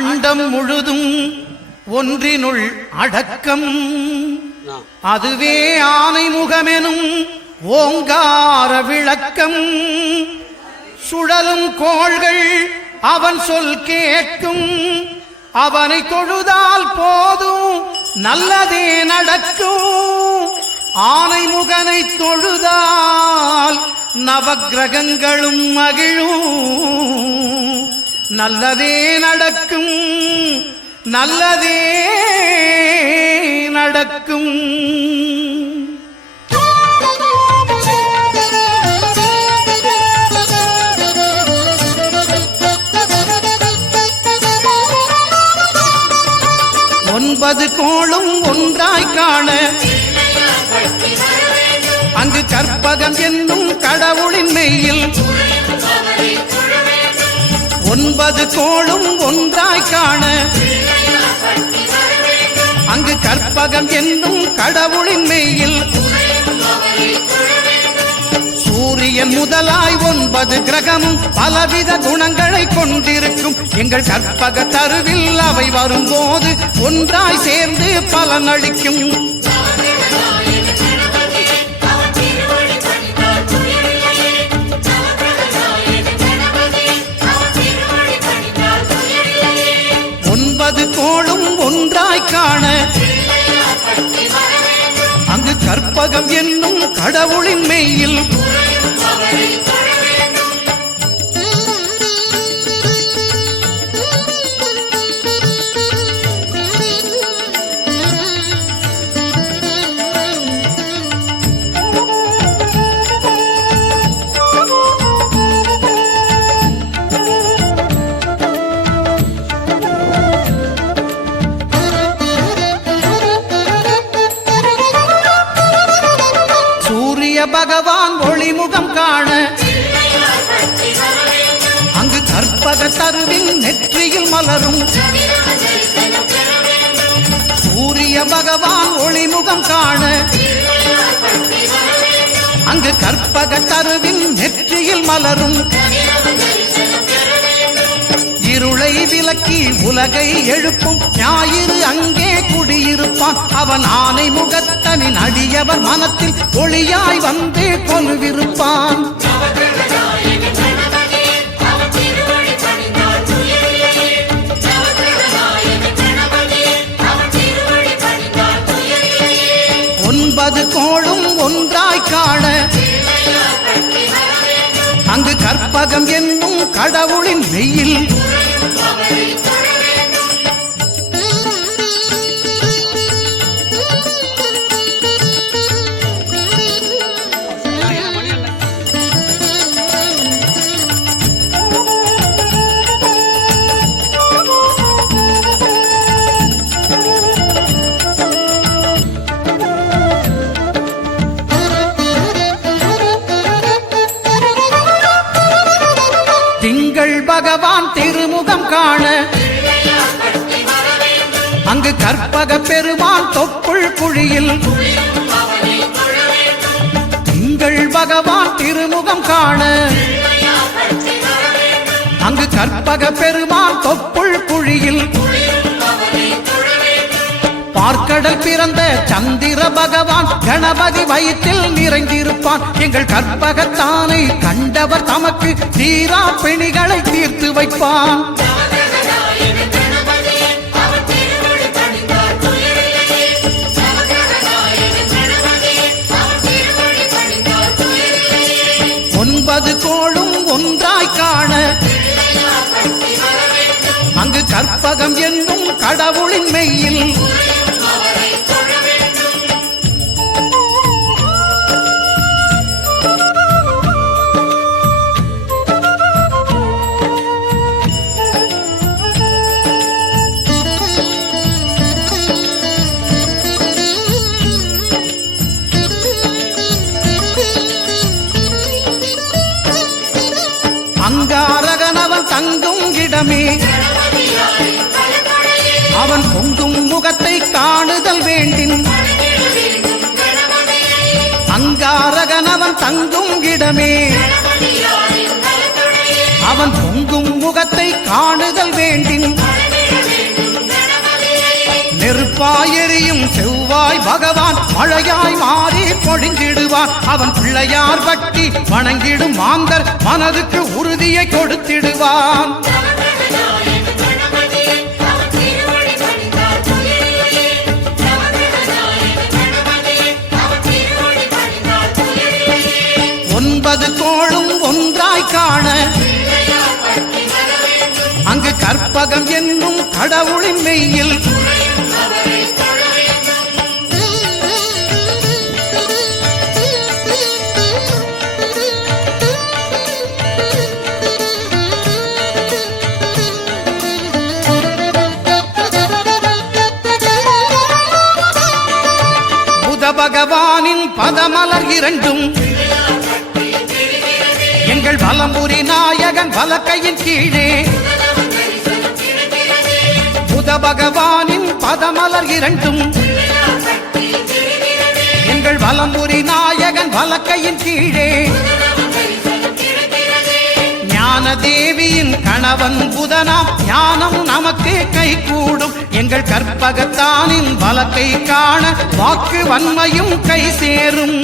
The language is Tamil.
அண்டம் முழுதும் ஒன்றினுள் அடக்கம். அதுவே ஆனை முகமெனும் ஓங்கார விளக்கம். சுழலும் கோள்கள் அவன் சொல் கேட்கும். அவனை தொழுதால் போதும் நல்லதே நடக்கும். ஆனை முகனை தொழுதால் நவக்கிரகங்களும் மகிழும். நல்லதே நடக்கும், நல்லதே நடக்கும். ஒன்பது கோளும் ஒன்றாய் காண அங்கு கற்பகம் என்னும் கடவுளின் மெய்யில். ஒன்பது கோளும் ஒன்றாய் காண அங்கு கற்பகம் என்னும் கடவுளின் மெய்யில். சூரியன் முதலாய் 9 கிரகமும் பலவித குணங்களை கொண்டிருக்கும். எங்கள் கற்பக தருவில் அவை வரும்போது ஒன்றாய் சேர்ந்து பலனளிக்கும். கோளும் ஒன்றாய் காண அங்கு கற்பகம் என்னும் கடவுளின் மெய்யில். பகவான் ஒளிமுகம் காண அங்கு கற்பக தருவின் நெற்றியில் மலரும். சூரிய பகவான் ஒளிமுகம் காண அங்கு கற்பக தருவின் நெற்றியில் மலரும். இருளை விலக்கி உலகை எழுப்பும் ஞாயிறு அங்கே குடியிருப்பான். அவன் ஆனை முகத்தனின் அடியவர் மனத்தில் ஒளியாய் வந்து கொலுவிருப்பான். ஒன்பது கோளும் ஒன்றாய் காண அங்கு கற்பகம் என்னும் கடவுளின் மெய்யில். திங்கள் பகவான் திருமுகம் காண அங்கு கற்பக பெருமான் தொப்புள் குழியில். திங்கள் பகவான் திருமுகம் காண அங்கு கற்பக பெருமான் தொப்புள் குழியில். பார்க்கடல் பிறந்த சந்திர பகவான் கணபதி வயிற்றில் நிறைந்திருப்பான். எங்கள் கற்பகத்தானை கண்டவர் தமக்கு தீரா பிணிகளை தீர்த்து வைப்பான். ஒன்பது கோளும் ஒன்றாய் காண அங்கு கற்பகம் என்னும் கடவுளின் மெய்யில். அங்காரகனவன் தங்கும் இடமே அவன் பொங்கும் முகத்தை காணுதல் வேண்டின். அங்காரகனவன் தங்கும் இடமே அவன் பொங்கும் முகத்தை காணுதல் வேண்டின். பகவான் மழையாய் மாறி பொழிந்திடுவான். அவன் பிள்ளையார் பக்தி வணங்கிடும் மாந்தர் மனதுக்கு உறுதியை கொடுத்திடுவான். ஒன்பது கோளும் ஒன்றாய் காண அங்கு கற்பகம் என்னும் கடவுளின் மெய்யில் புத பகவானின் பதமலர் இரண்டும் எங்கள் வலம்புரி நாயகன் வலக்கையின் கீழே புத பகவானின் பதமலர் இரண்டும் எங்கள் வலம்புரி நாயகன் வலக்கையின் கீழே ஞான தேவியின் கணவன் புதனாம் ஞானம் நமக்கு கை கூடும். எங்கள் கற்பகத்தானின் வலக்கை காண வாக்கு வன்மையும் கை சேரும்.